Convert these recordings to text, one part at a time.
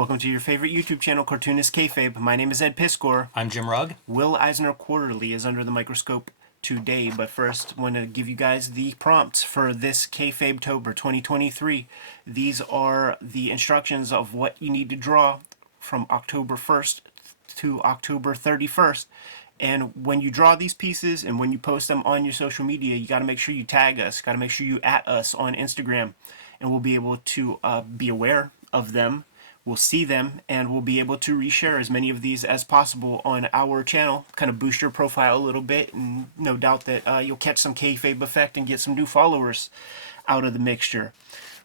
Welcome to your favorite YouTube channel, Cartoonist Kayfabe. My name is Ed Piskor. I'm Jim Rugg. Will Eisner Quarterly is under the microscope today, but first I want to give you guys the prompts for this Kayfabe-tober 2023. These are the instructions of what you need to draw from October 1st to October 31st. And when you draw these pieces and when you post them on your social media, you got to make sure you tag us, got to make sure you @ us on Instagram, and we'll be able to be aware of them. We'll see them, and we'll be able to reshare as many of these as possible on our channel, kind of boost your profile a little bit, and no doubt that you'll catch some kayfabe effect and get some new followers out of the mixture.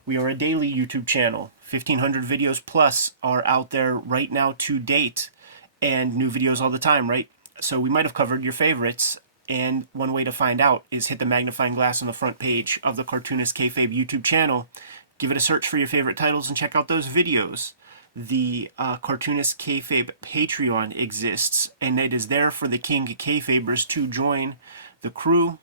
We are a daily YouTube channel. 1,500 videos plus are out there right now to date, and new videos all the time, right? So we might have covered your favorites, and one way to find out is hit the magnifying glass on the front page of the Cartoonist Kayfabe YouTube channel. Give it a search for your favorite titles and check out those videos. The Cartoonist Kayfabe Patreon exists, and it is there for the King Kayfabers to join the crew,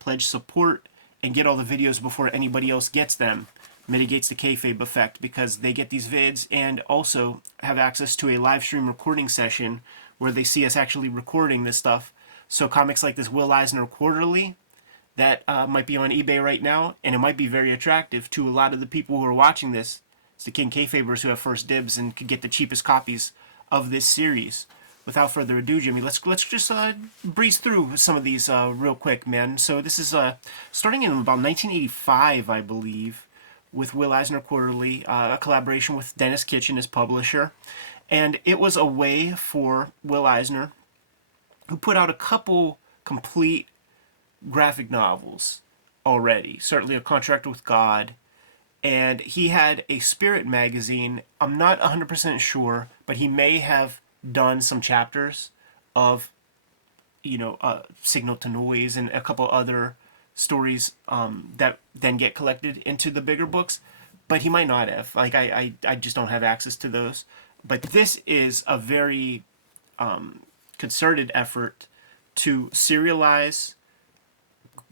pledge support, and get all the videos before anybody else gets them. Mitigates the kayfabe effect because they get these vids and also have access to a live stream recording session where they see us actually recording this stuff. So comics like this Will Eisner Quarterly, that might be on eBay right now, and it might be very attractive to a lot of the people who are watching this. It's the King Kayfabers who have first dibs and could get the cheapest copies of this series. Without further ado, Jimmy, let's just breeze through some of these real quick, man. So this is starting in about 1985, I believe, with Will Eisner Quarterly, a collaboration with Dennis Kitchen as publisher. And it was a way for Will Eisner, who put out a couple complete graphic novels already, certainly A Contract with God, and he had a Spirit magazine. I'm not 100% sure, but he may have done some chapters of, Signal to Noise and a couple other stories that then get collected into the bigger books, but he might not have. Like, I just don't have access to those. But this is a very concerted effort to serialize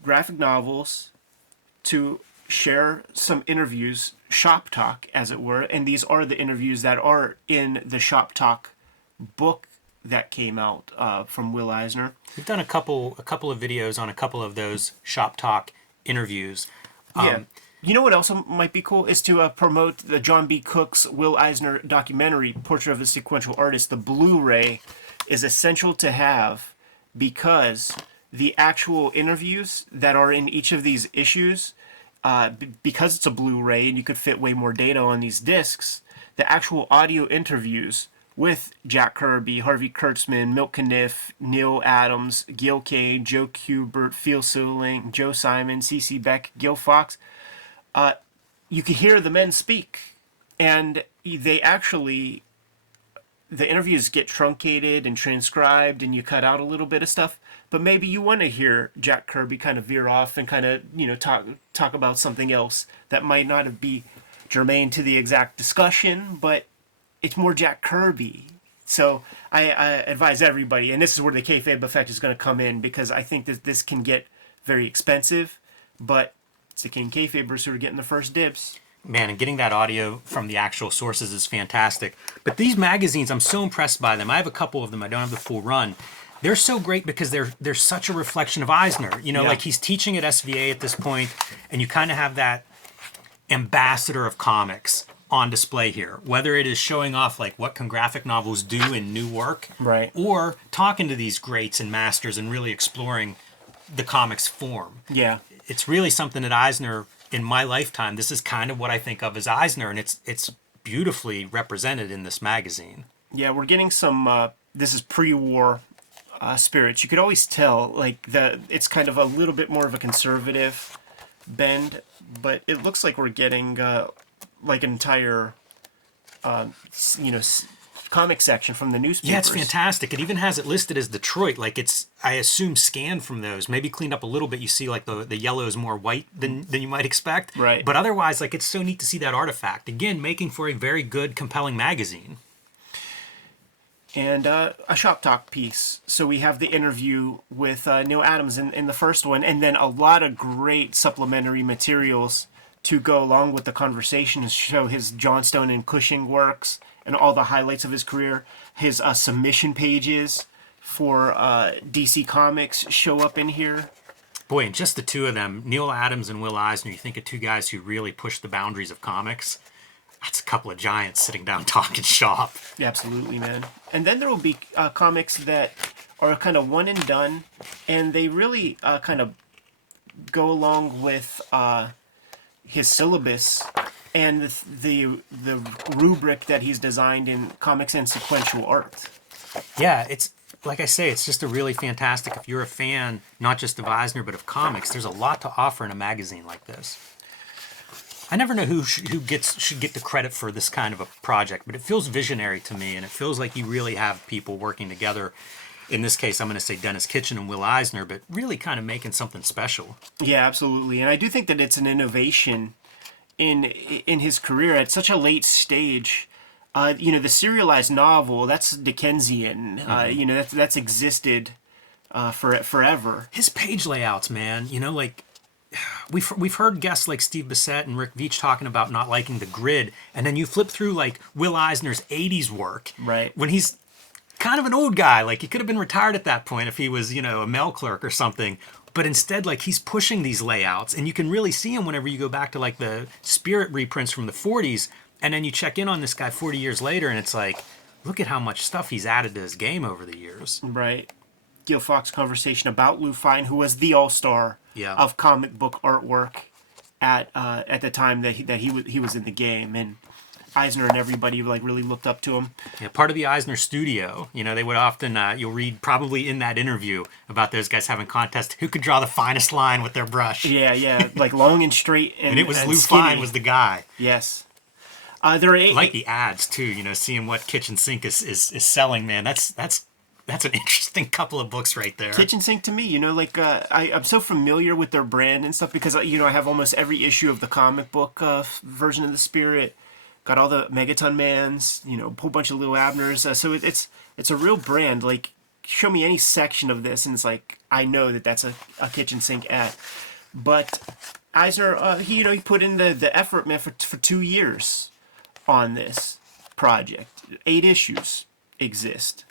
graphic novels, to share some interviews, shop talk as it were, and these are the interviews that are in the shop talk book that came out from Will Eisner. We've done a couple of videos on a couple of those shop talk interviews. Yeah. You know what else might be cool is to promote the John B. Cook's Will Eisner documentary, Portrait of a Sequential Artist. The Blu-ray is essential to have because the actual interviews that are in each of these issues, because it's a Blu-ray and you could fit way more data on these discs, the actual audio interviews with Jack Kirby, Harvey Kurtzman, Milt Caniff, Neil Adams, Gil Kane, Joe Kubert, Phil Seuling, Joe Simon, C.C. Beck, Gil Fox, you could hear the men speak, and they actually, the interviews get truncated and transcribed, and you cut out a little bit of stuff. But maybe you want to hear Jack Kirby kind of veer off and kind of, talk about something else that might not be germane to the exact discussion, but it's more Jack Kirby. So I advise everybody, and this is where the kayfabe effect is going to come in, because I think that this can get very expensive, but it's the King Kayfabers who are getting the first dibs. Man, and getting that audio from the actual sources is fantastic. But these magazines, I'm so impressed by them. I have a couple of them. I don't have the full run. They're so great because they're such a reflection of Eisner. Like he's teaching at SVA at this point, and you kind of have that ambassador of comics on display here. Whether it is showing off like what can graphic novels do in new work, right, or talking to these greats and masters and really exploring the comics form. Yeah. It's really something that Eisner, in my lifetime, this is kind of what I think of as Eisner, and it's beautifully represented in this magazine. Yeah, we're getting some, this is pre-war spirits. You could always tell, like, it's kind of a little bit more of a conservative bend, but it looks like we're getting, like, an entire, comic section from the newspapers. Yeah, it's fantastic. It even has it listed as Detroit. Like, it's, I assume, scanned from those. Maybe cleaned up a little bit. You see, like, the yellow is more white than you might expect. Right. But otherwise, like, it's so neat to see that artifact. Again, making for a very good, compelling magazine. And a shop talk piece. So we have the interview with Neil Adams in the first one, and then a lot of great supplementary materials to go along with the conversation and show his Johnstone and Cushing works and all the highlights of his career. His submission pages for DC Comics show up in here. Boy, and just the two of them, Neil Adams and Will Eisner, you think of two guys who really pushed the boundaries of comics. That's a couple of giants sitting down talking shop. Absolutely, man. And then there will be comics that are kind of one and done, and they really kind of go along with his syllabus and the rubric that he's designed in comics and sequential art. Yeah, it's like I say, it's just a really fantastic. If you're a fan, not just of Eisner but of comics, there's a lot to offer in a magazine like this. I never know who should get the credit for this kind of a project, but it feels visionary to me, and it feels like you really have people working together. In this case, I'm going to say Dennis Kitchen and Will Eisner, but really kind of making something special. Yeah, absolutely. And I do think that it's an innovation in his career at such a late stage. The serialized novel, that's Dickensian. That's existed for forever. His page layouts, man, like we've heard guests like Steve Bissett and Rick Veitch talking about not liking the grid, and then you flip through like Will Eisner's 80s work, right? When he's kind of an old guy, like he could have been retired at that point if he was, a mail clerk or something. But instead, like, he's pushing these layouts, and you can really see him whenever you go back to like the Spirit reprints from the 40s, and then you check in on this guy 40 years later, and it's like, look at how much stuff he's added to his game over the years. Right. Gil Fox conversation about Lou Fine, who was the all-star of comic book artwork at the time that he was in the game, and Eisner and everybody like really looked up to him. Yeah, part of the Eisner studio. They would often you'll read probably in that interview about those guys having contests who could draw the finest line with their brush. Yeah, like long and straight, and it was Lou skinny. Fine was the guy. Yes. There are like the ads too. Seeing what Kitchen Sink is selling, man. That's an interesting couple of books right there. Kitchen Sink to me, I'm so familiar with their brand and stuff because I have almost every issue of the comic book version of the Spirit. Got all the Megaton Mans, a whole bunch of Lil Abners. So it's a real brand. Like, show me any section of this, and it's like I know that's a Kitchen Sink ad. But Eisner, he put in the effort, man, for 2 years on this project. 8 issues exist,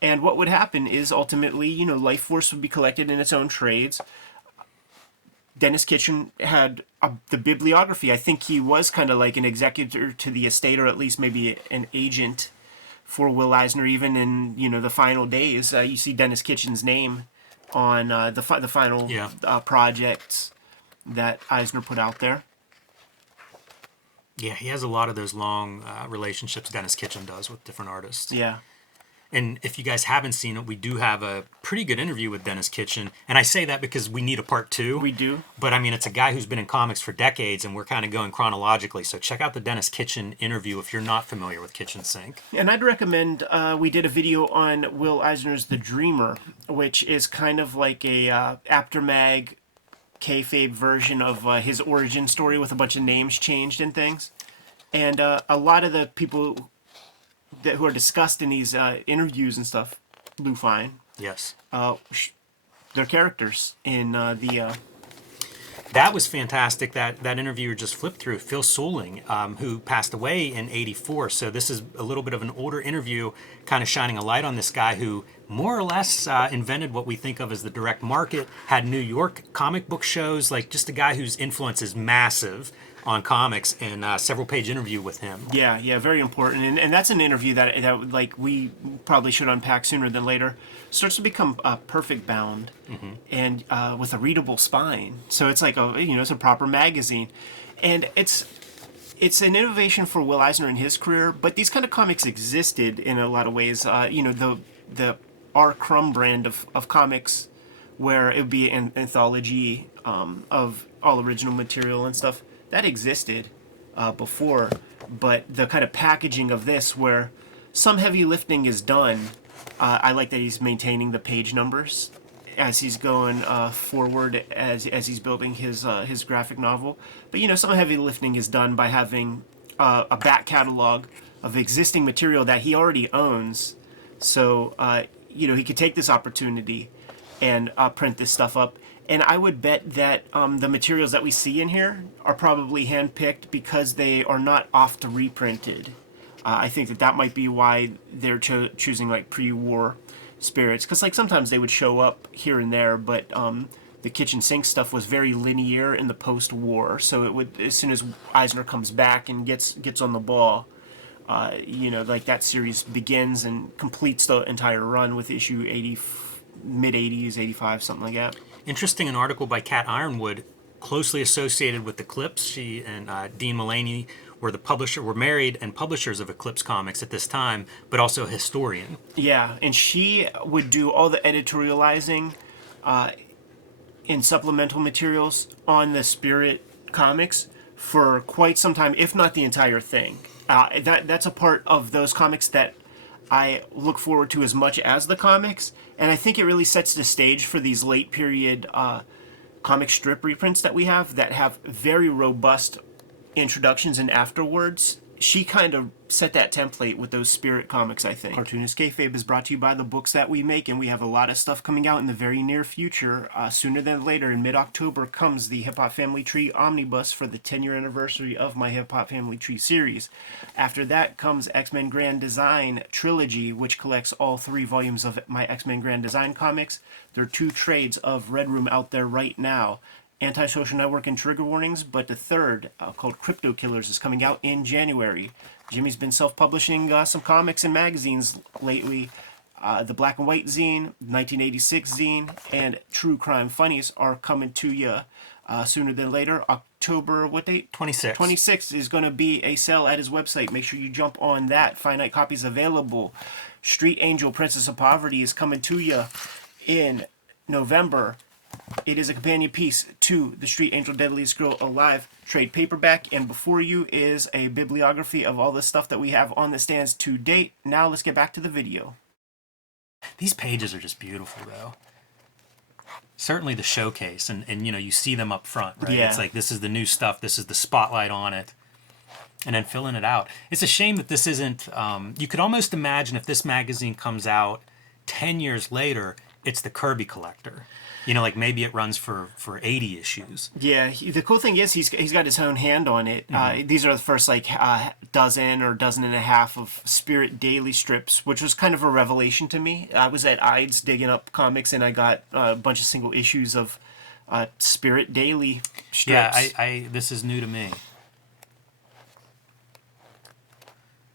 and what would happen is ultimately, Life Force would be collected in its own trades. Dennis Kitchen had the bibliography. I think he was kind of like an executor to the estate, or at least maybe an agent for Will Eisner. Even in the final days, you see Dennis Kitchen's name on the final projects that Eisner put out there. Yeah, he has a lot of those long relationships Dennis Kitchen does with different artists. Yeah. And if you guys haven't seen it, we do have a pretty good interview with Dennis Kitchen. And I say that because we need a part 2. We do. But I mean, it's a guy who's been in comics for decades, and we're kind of going chronologically. So check out the Dennis Kitchen interview if you're not familiar with Kitchen Sink. And I'd recommend, we did a video on Will Eisner's The Dreamer, which is kind of like a Aftermag Kayfabe version of his origin story with a bunch of names changed and things. And a lot of the people who are discussed in these interviews and stuff, Lou Fine. Yes. They're characters in the... That was fantastic. That interviewer just flipped through, Phil Souling, who passed away in '84. So this is a little bit of an older interview, kind of shining a light on this guy who more or less invented what we think of as the direct market, had New York comic book shows, like just a guy whose influence is massive on comics, and several-page interview with him. Yeah, very important. And that's an interview that like we probably should unpack sooner than later. Starts to become perfect bound, and with a readable spine. So it's like it's a proper magazine, and it's an innovation for Will Eisner in his career. But these kind of comics existed in a lot of ways. The R. Crumb brand of comics, where it would be an anthology of all original material and stuff. That existed before, but the kind of packaging of this, where some heavy lifting is done, I like that he's maintaining the page numbers as he's going forward, as he's building his graphic novel. But some heavy lifting is done by having a back catalog of existing material that he already owns. So he could take this opportunity and print this stuff up. And I would bet that the materials that we see in here are probably handpicked because they are not oft reprinted. I think that might be why they're choosing like pre-war spirits, because like sometimes they would show up here and there, but the kitchen sink stuff was very linear in the post-war. So it would, as soon as Eisner comes back and gets on the ball, you know, like that series begins and completes the entire run with issue 80, mid 80s, 85, something like that. Interesting, an article by Kat Ironwood, closely associated with Eclipse. She and Dean Mullaney were married and publishers of Eclipse Comics at this time, but also a historian. Yeah, and she would do all the editorializing in supplemental materials on the Spirit comics for quite some time, if not the entire thing. That's a part of those comics that I look forward to as much as the comics, and I think it really sets the stage for these late period comic strip reprints that we have that have very robust introductions and afterwards. She kind of set that template with those Spirit comics, I think. Cartoonist Kayfabe is brought to you by the books that we make, and we have a lot of stuff coming out in the very near future. Sooner than later, in mid-October, comes the Hip Hop Family Tree Omnibus for the 10-year anniversary of my Hip Hop Family Tree series. After that comes X-Men Grand Design Trilogy, which collects all 3 volumes of my X-Men Grand Design comics. There are 2 trades of Red Room out there right now. Antisocial Network and Trigger Warnings, but the third, called Crypto Killers, is coming out in January. Jimmy's been self-publishing some comics and magazines lately. The Black and White zine, 1986 zine, and True Crime Funnies are coming to you sooner than later. October, what date? 26th. 26th is going to be a sale at his website. Make sure you jump on that. Finite copies available. Street Angel, Princess of Poverty is coming to you in November. It is a companion piece to the Street Angel Deadliest Girl Alive trade paperback, and before you is a bibliography of all the stuff that we have on the stands to date. Now let's get back to the video. These pages are just beautiful, though. Certainly the showcase, and you know, you see them up front, right? Yeah. It's like, this is the new stuff, this is the spotlight on it, and then filling it out. It's a shame that this isn't, you could almost imagine if this magazine comes out 10 years later, it's the Kirby Collector. You know, like maybe it runs for 80 issues. Yeah, the cool thing is he's got his own hand on it. These are the first like dozen or dozen and a half of Spirit daily strips, which was kind of a revelation to me. I was at Eids digging up comics, and I got a bunch of single issues of Spirit daily strips. Yeah, I this is new to me.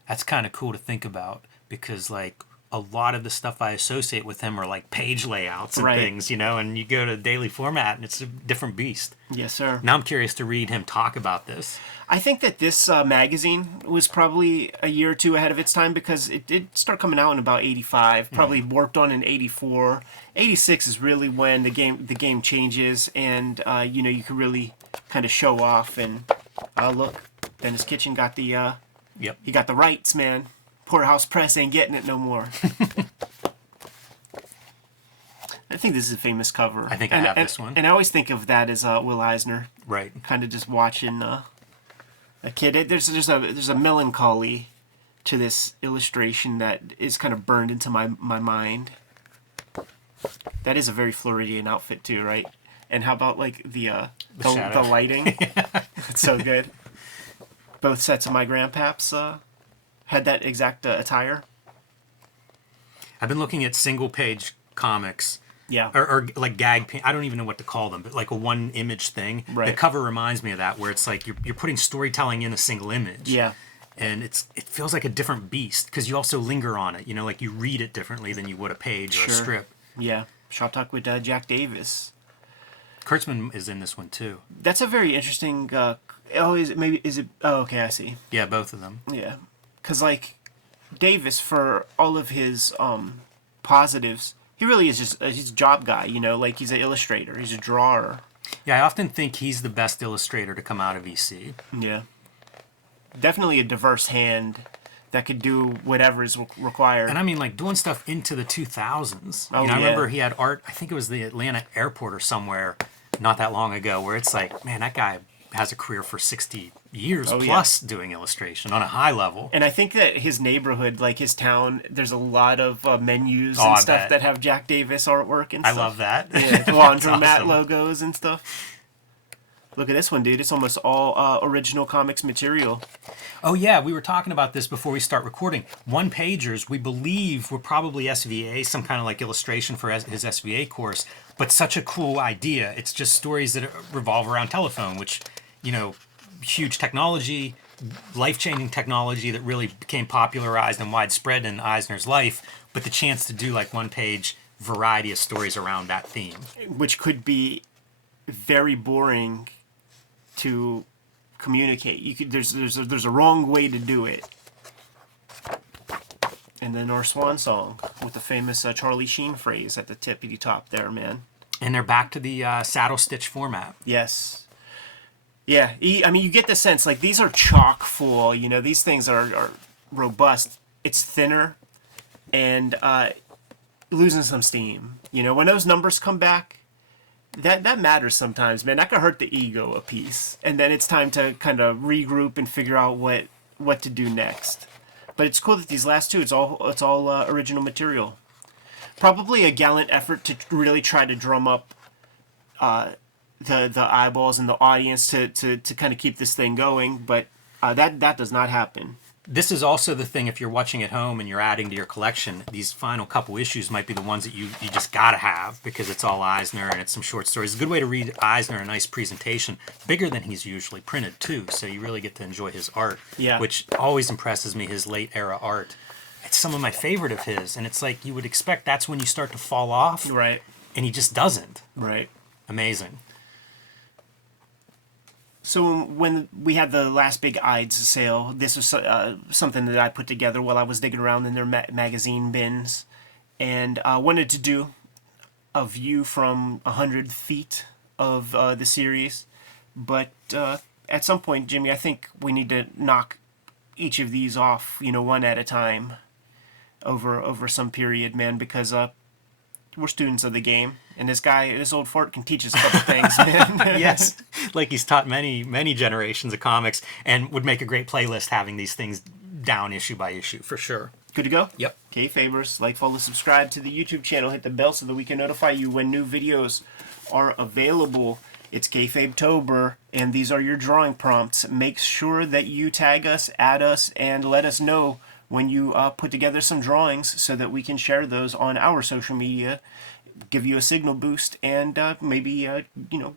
That's kind of cool to think about, because like a lot of the stuff I associate with him are like page layouts and things, you know, and you go to daily format and it's a different beast. Yes, sir. Now I'm curious to read him talk about this. I think that this magazine was probably a year or two ahead of its time, because it did start coming out in about 85, probably worked on in 84. 86 is really when the game changes, and you know, you can really kind of show off. And look, Dennis Kitchen got the he got the rights, man. Poorhouse Press ain't getting it no more. I think this is a famous cover. I think I have this one. And I always think of that as Will Eisner. Right. Kind of just watching a kid. There's a melancholy to this illustration that is kind of burned into my mind. That is a very Floridian outfit too, right? And how about like the lighting? It's so good. Both sets of my grandpaps had that exact attire. I've been looking at single page comics. Yeah. Or like gag, I don't even know what to call them, but like a one image thing. Right. The cover reminds me of that, where it's like you're putting storytelling in a single image. Yeah. And it feels like a different beast, because you also linger on it. You know, like you read it differently than you would a page or a strip. Yeah. Shop Talk with Jack Davis. Kurtzman is in this one too. That's a very interesting. Is it? Oh, okay, I see. Yeah, both of them. Yeah, because like Davis, for all of his positives, he really is just he's a job guy. You know, like he's an illustrator, he's a drawer. Yeah, I often think he's the best illustrator to come out of EC. Yeah, definitely a diverse hand that could do whatever is required. And I mean, like doing stuff into the 2000s. Oh, you know, yeah. I remember he had art. I think it was the Atlanta airport or somewhere not that long ago, where it's like, man, that guy has a career for 60 years Oh, plus doing illustration on a high level. And I think that his neighborhood, like his town, there's a lot of menus Oh, and I stuff bet. that have Jack Davis artwork and I stuff. love that. Yeah, That's laundromat awesome. logos and stuff. Look at this one, dude. It's almost all original comics material. Oh yeah, we were talking about this before we start recording. One pagers, we believe, were probably SVA, some kind of like illustration for his SVA course. But such a cool idea. It's just stories that revolve around telephone, which, you know, huge technology, life-changing technology that really became popularized and widespread in Eisner's life. But the chance to do like one-page variety of stories around that theme. Which could be very boring to communicate. You could there's a wrong way to do it. And then our swan song with the famous Charlie Sheen phrase at the tippity top there, man. And they're back to the saddle stitch format. Yes. Yeah, I mean, you get the sense, like, these are chock full, you know, these things are robust. It's thinner and losing some steam. You know, when those numbers come back, that matters sometimes, man. That could hurt the ego a piece. And then it's time to kind of regroup and figure out what to do next. But it's cool that these last two, it's all original material. Probably a gallant effort to really try to drum up the eyeballs and the audience to kind of keep this thing going, but that does not happen. This is also the thing, if you're watching at home and you're adding to your collection, these final couple issues might be the ones that you just gotta have because it's all Eisner and it's some short stories. It's a good way to read Eisner, a nice presentation, bigger than he's usually printed too, so you really get to enjoy his art, Yeah. which always impresses me, his late era art. It's some of my favorite of his, and it's like you would expect that's when you start to fall off, Right. and he just doesn't. Right. Amazing. So when we had the last big Ides sale, this was something that I put together while I was digging around in their magazine bins, and wanted to do a view from 100 feet of the series. But at some point, Jimmy, I think we need to knock each of these off, you know, one at a time over some period, man, because we're students of the game, and this old fart can teach us a couple things, man. Yes, like he's taught many generations of comics, and would make a great playlist having these things down issue by issue for sure. Good to go? Yep. Kayfabers, like, follow, subscribe to the YouTube channel, hit the bell so that we can notify you when new videos are available. It's Kayfabe-tober, and these are your drawing prompts. Make sure that you tag us, add us, and let us know when you put together some drawings so that we can share those on our social media, give you a signal boost, and maybe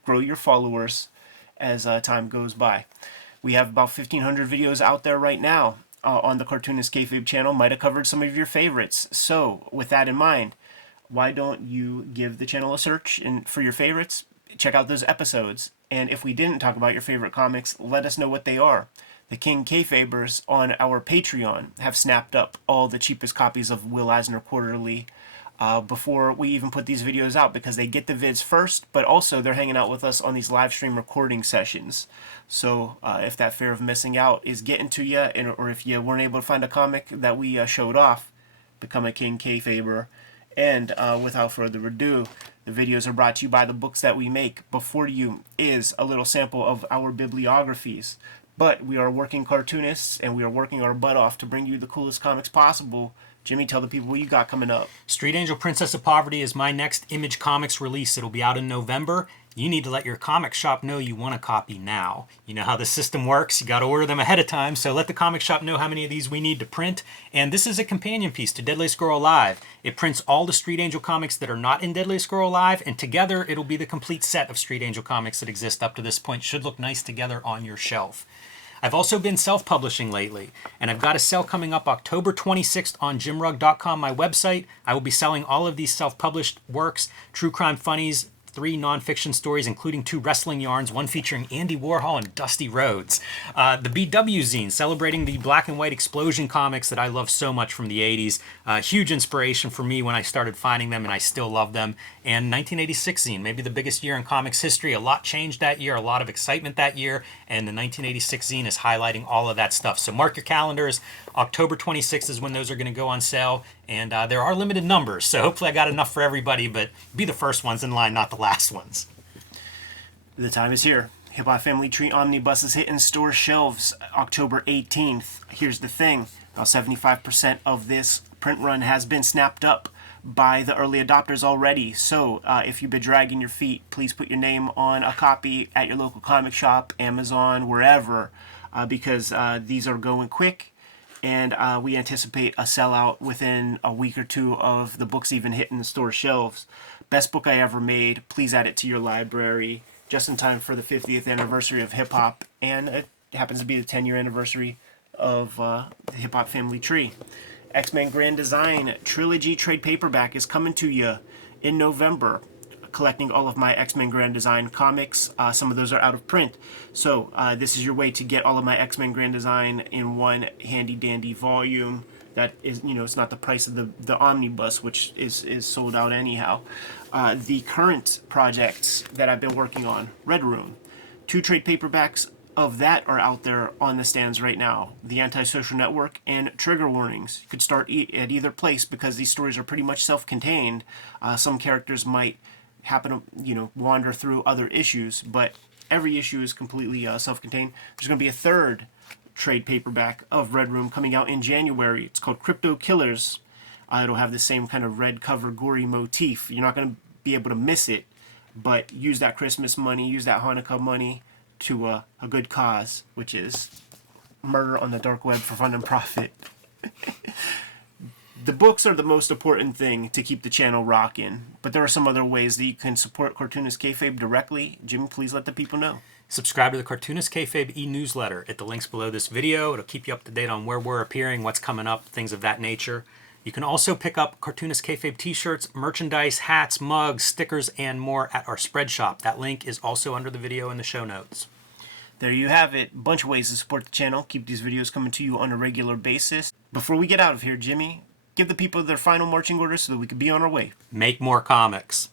grow your followers as time goes by. We have about 1,500 videos out there right now on the Cartoonist Kayfabe channel. Might have covered some of your favorites. So with that in mind, why don't you give the channel a search and for your favorites? Check out those episodes. And if we didn't talk about your favorite comics, let us know what they are. The King Kayfabers on our Patreon have snapped up all the cheapest copies of Will Eisner Quarterly before we even put these videos out, because they get the vids first, but also they're hanging out with us on these live stream recording sessions. So if that fear of missing out is getting to you, or if you weren't able to find a comic that we showed off, become a King Kayfaber. And without further ado, the videos are brought to you by the books that we make. Before you is a little sample of our bibliographies. But we are working cartoonists, and we are working our butt off to bring you the coolest comics possible. Jimmy, tell the people what you got coming up. Street Angel Princess of Poverty is my next Image Comics release. It'll be out in November. You need to let your comic shop know you want a copy now. You know how the system works. You got to order them ahead of time, so let the comic shop know how many of these we need to print. And this is a companion piece to Deadliest Girl Alive. It prints all the Street Angel comics that are not in Deadliest Girl Alive, and together it'll be the complete set of Street Angel comics that exist up to this point. Should look nice together on your shelf. I've also been self-publishing lately, and I've got a sale coming up October 26th on jimrugg.com, my website. I will be selling all of these self-published works, True Crime Funnies, 3 nonfiction stories, including 2 wrestling yarns, one featuring Andy Warhol and Dusty Rhodes. The BW zine, celebrating the black and white explosion comics that I love so much from the 80s. Huge inspiration for me when I started finding them, and I still love them. And 1986 zine, maybe the biggest year in comics history. A lot changed that year, a lot of excitement that year, and the 1986 zine is highlighting all of that stuff. So mark your calendars. October 26th is when those are going to go on sale, and there are limited numbers, so hopefully I got enough for everybody, but be the first ones in line, not the last ones. The time is here. Hip Hop Family Tree Omnibus is hitting store shelves October 18th. Here's the thing. About 75% of this print run has been snapped up by the early adopters already. So if you've been dragging your feet, please put your name on a copy at your local comic shop, Amazon, wherever, because these are going quick. And we anticipate a sellout within a week or two of the books even hitting the store shelves. Best book I ever made. Please add it to your library just in time for the 50th anniversary of hip hop, and it happens to be the 10-year anniversary of the Hip Hop Family Tree. X-Men Grand Design Trilogy trade paperback is coming to you in November, collecting all of my X-Men Grand Design comics. Some of those are out of print, so this is your way to get all of my X-Men Grand Design in one handy dandy volume. That is, it's not the price of the omnibus, which is sold out anyhow. The current projects that I've been working on, Red Room, 2 trade paperbacks of that are out there on the stands right now. The Antisocial Network and Trigger Warnings. You could start at either place because these stories are pretty much self-contained. Some characters might happen to, wander through other issues, but every issue is completely self-contained. There's going to be a third trade paperback of Red Room coming out in January. It's called Crypto Killers. It'll have the same kind of red cover gory motif. You're not going to be able to miss it, but use that Christmas money, use that Hanukkah money to a good cause, which is murder on the dark web for fun and profit. The books are the most important thing to keep the channel rocking, but there are some other ways that you can support Cartoonist Kayfabe directly. Jimmy, please let the people know. Subscribe to the Cartoonist Kayfabe e-newsletter at the links below this video. It'll keep you up to date on where we're appearing, what's coming up, things of that nature. You can also pick up Cartoonist Kayfabe t-shirts, merchandise, hats, mugs, stickers, and more at our spread shop. That link is also under the video in the show notes. There you have it. A bunch of ways to support the channel. Keep these videos coming to you on a regular basis. Before we get out of here, Jimmy, give the people their final marching orders so that we can be on our way. Make more comics.